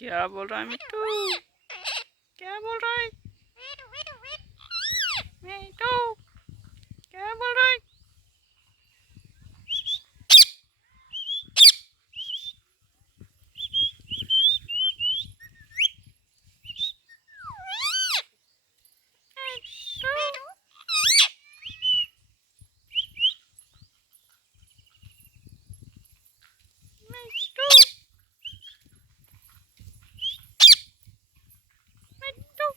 क्या बोल रहा है मिट्टू? क्या बोल रहा है मिट्टू? क्या बोल रहा है? मिट्टू, मिट्टू।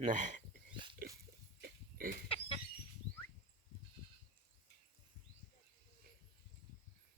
Nej.